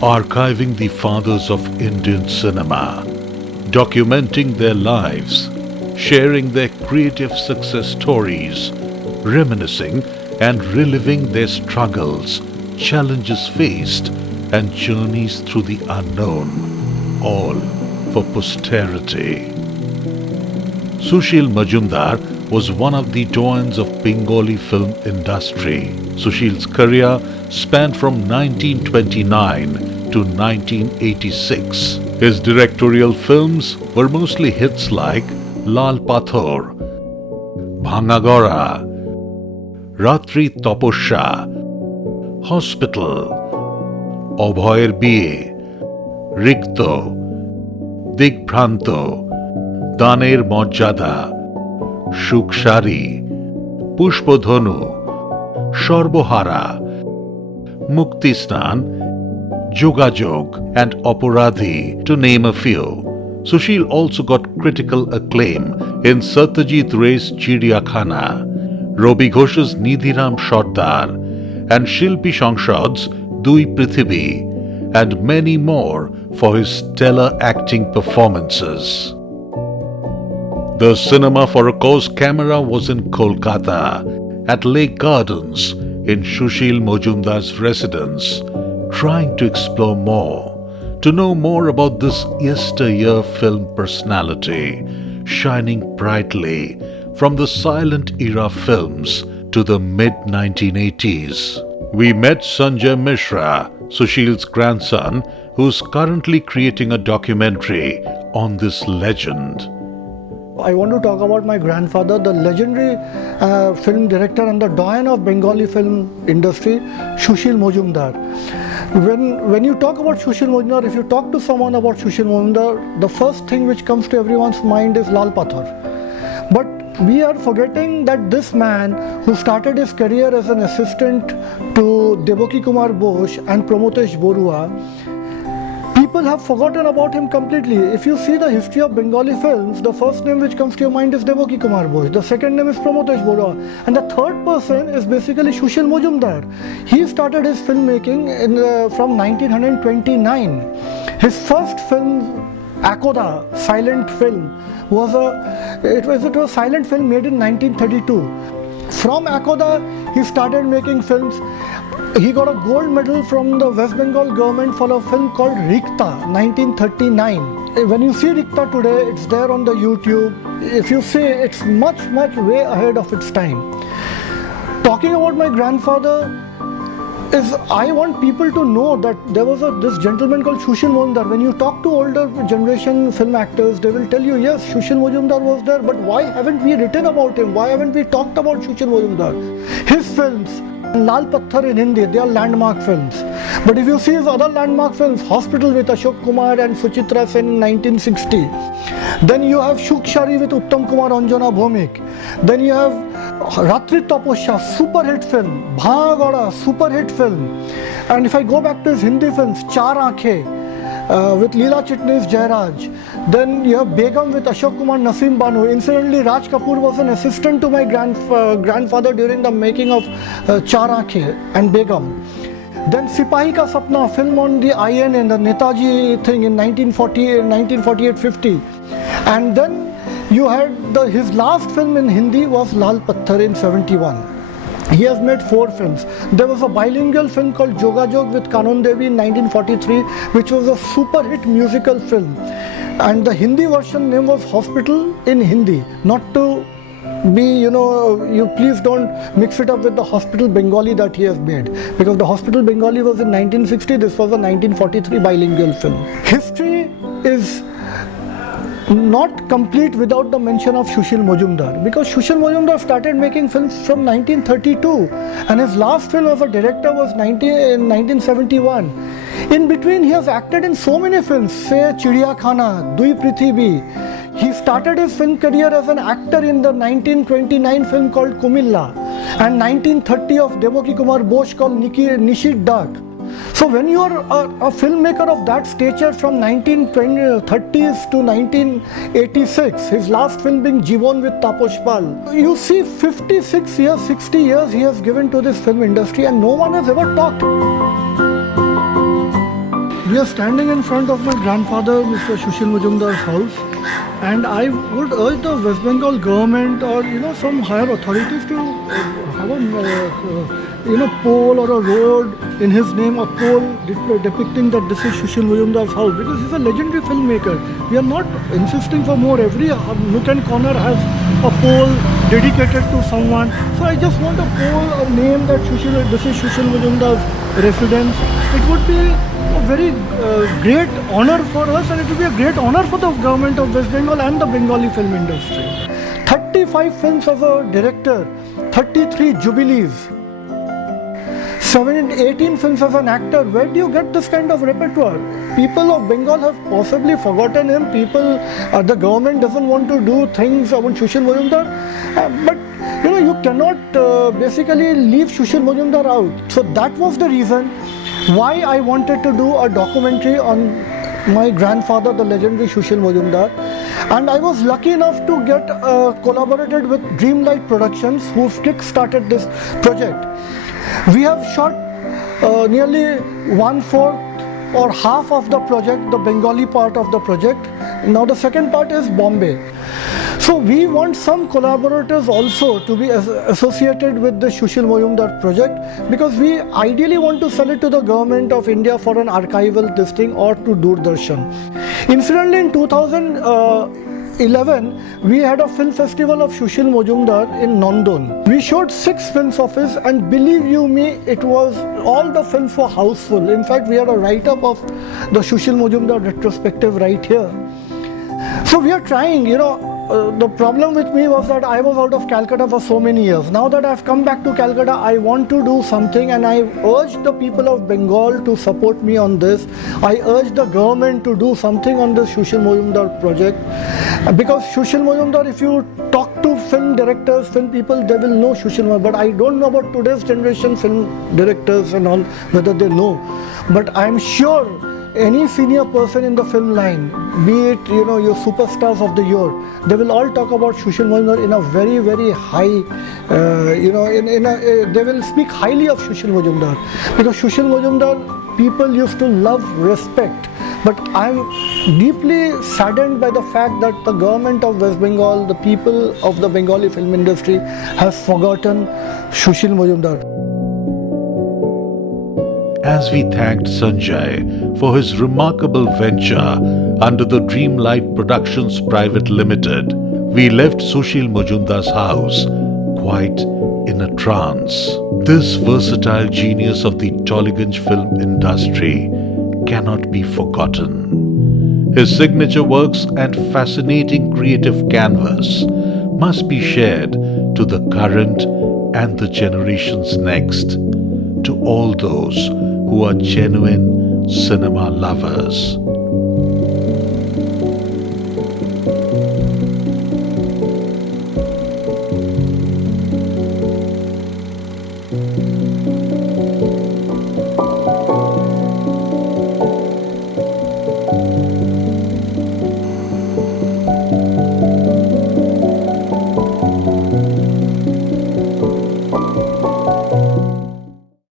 Archiving the fathers of Indian cinema, documenting their lives, sharing their creative success stories, reminiscing and reliving their struggles, challenges faced, and journeys through the unknown, all for posterity. Sushil Majumdar was one of the doyens of Bengali film industry. Sushil's career spanned from 1929 to 1986. His directorial films were mostly hits like Lal Pathor, Bhangagora, Ratri Taposya, Hospital, Obhoyer Biye, Rikto, Digbhranto, Daner Morjada, Shukshari, Pushpodhonu, Sharbohara, Muktisnan, Jogajog, and Aparadhi, to name a few. Sushil also got critical acclaim in Satyajit Ray's Chiriyakhana, Robi Ghosh's Nidhiram Sardar, and Shilpi Sangsad's Dui Prithibhi, and many more for his stellar acting performances. The Cinema for a Cause camera was in Kolkata at Lake Gardens in Sushil Majumdar's residence, trying to explore more, to know more about this yesteryear film personality, shining brightly from the silent era films to the mid-1980s. We met Sanjay Mishra, Sushil's grandson, who's currently creating a documentary on this legend. I want to talk about my grandfather, the legendary film director and the doyen of Bengali film industry, Sushil Majumdar. When you talk about Sushil Majumdar, if you talk to someone about Sushil Majumdar, the first thing which comes to everyone's mind is Lal Pathor. But we are forgetting that this man, who started his career as an assistant to Devaki Kumar Bose and Pramotesh Borua, people have forgotten about him completely. If you see the history of Bengali films, the first name which comes to your mind is Devaki Kumar Bose, the second name is Pramotesh Borua, and the third person is basically Sushil Majumdar. He started his filmmaking from 1929. His first film, Akoda, silent film, was a silent film made in 1932. From Akoda, he started making films. He got a gold medal from the West Bengal government for a film called Rikta, 1939. When you see Rikta today, it's there on the YouTube. If you see, it's much way ahead of its time. Talking about my grandfather, I want people to know that there was this gentleman called Sushil Majumdar. When you talk to older generation film actors, they will tell you, yes, Sushil Majumdar was there, but why haven't we written about him? Why haven't we talked about Sushil Majumdar? His films, Lal Pathar in Hindi, they are landmark films. But if you see his other landmark films, Hospital with Ashok Kumar and Suchitra Sen in 1960, then you have Shukshari with Uttam Kumar Anjana Bhomik, then you have Ratri Taposya, super hit film, Bhangagora, super hit film, and if I go back to his Hindi films, Char Aankhein with Leela Chitnis Jairaj, then you have Begum with Ashok Kumar Naseem Banu. Incidentally, Raj Kapoor was an assistant to my grandfather during the making of Char Aankhein and Begum. Then Sipahi Ka Sapna, film on the INN, the Netaji thing in 1948-50. And then you had his last film in Hindi was Lal Pathar in 71. He has made 4 films. There was a bilingual film called Jogajog with Kanon Devi in 1943, which was a super hit musical film. And the Hindi version name was Hospital in Hindi. Not to be, you please don't mix it up with the Hospital Bengali that he has made. Because the Hospital Bengali was in 1960, this was a 1943 bilingual film. History is not complete without the mention of Sushil Majumdar, because Sushil Majumdar started making films from 1932 and his last film as a director was in 1971. In between, he has acted in so many films, say Chiriyakhana, Dui Prithibhi. He started his film career as an actor in the 1929 film called Kumilla and 1930 of Devaki Kumar Bose called Nishid Dak. So when you are a filmmaker of that stature from 1930s to 1986, his last film being Jeevan with Taposh Pal, you see 56 years, 60 years he has given to this film industry and no one has ever talked. We are standing in front of my grandfather, Mr. Sushil Majumdar's house, and I would urge the West Bengal government or some higher authorities to have a pole or a road in his name, a pole depicting that this is Sushil Majumdar's house, because he's a legendary filmmaker. We are not insisting for more. Every nook and corner has a pole dedicated to someone. So I just want a pole, a name that this is Sushil Majumdar's residence. It would be a very great honor for us, and it would be a great honor for the government of West Bengal and the Bengali film industry. 35 films as a director, 33 jubilees, 18 films as an actor. Where do you get this kind of repertoire? People of Bengal have possibly forgotten him. The government doesn't want to do things about Sushil Majumdar, but you cannot basically leave Sushil Majumdar out. So that was the reason why I wanted to do a documentary on my grandfather, the legendary Sushil Majumdar. And I was lucky enough to get collaborated with Dreamlight Productions, who kick-started this project. We have shot nearly 1/4 or half of the project, the Bengali part of the project. Now the second part is Bombay. So we want some collaborators also to be associated with the Sushil Majumdar project, because we ideally want to sell it to the government of India for an archival listing or to Doordarshan. Incidentally, in 2011, we had a film festival of Sushil Majumdar in Nandon. We showed 6 films of his, and believe you me, it was all the films were houseful. In fact, we had a write-up of the Sushil Majumdar retrospective right here. So we are trying, the problem with me was that I was out of Calcutta for so many years. Now that I've come back to Calcutta, I want to do something, and I urge the people of Bengal to support me on this. I urge the government to do something on this Sushil Majumdar project, because Sushil Majumdar, if you talk to film directors, film people, they will know Sushil Majumdar, but I don't know about today's generation film directors and all, whether they know. But I'm sure any senior person in the film line, be it your superstars of the year, they will all talk about Sushil Majumdar in a very, very high, they will speak highly of Sushil Majumdar, because Sushil Majumdar people used to love, respect. But I'm deeply saddened by the fact that the government of West Bengal, the people of the Bengali film industry, has forgotten Sushil Majumdar. As we thanked Sanjay for his remarkable venture under the Dreamlight Productions Private Limited, we left Sushil Majumdar's house quite in a trance. This versatile genius of the Tollygunj film industry cannot be forgotten. His signature works and fascinating creative canvas must be shared to the current and the generations next, to all those who are genuine cinema lovers.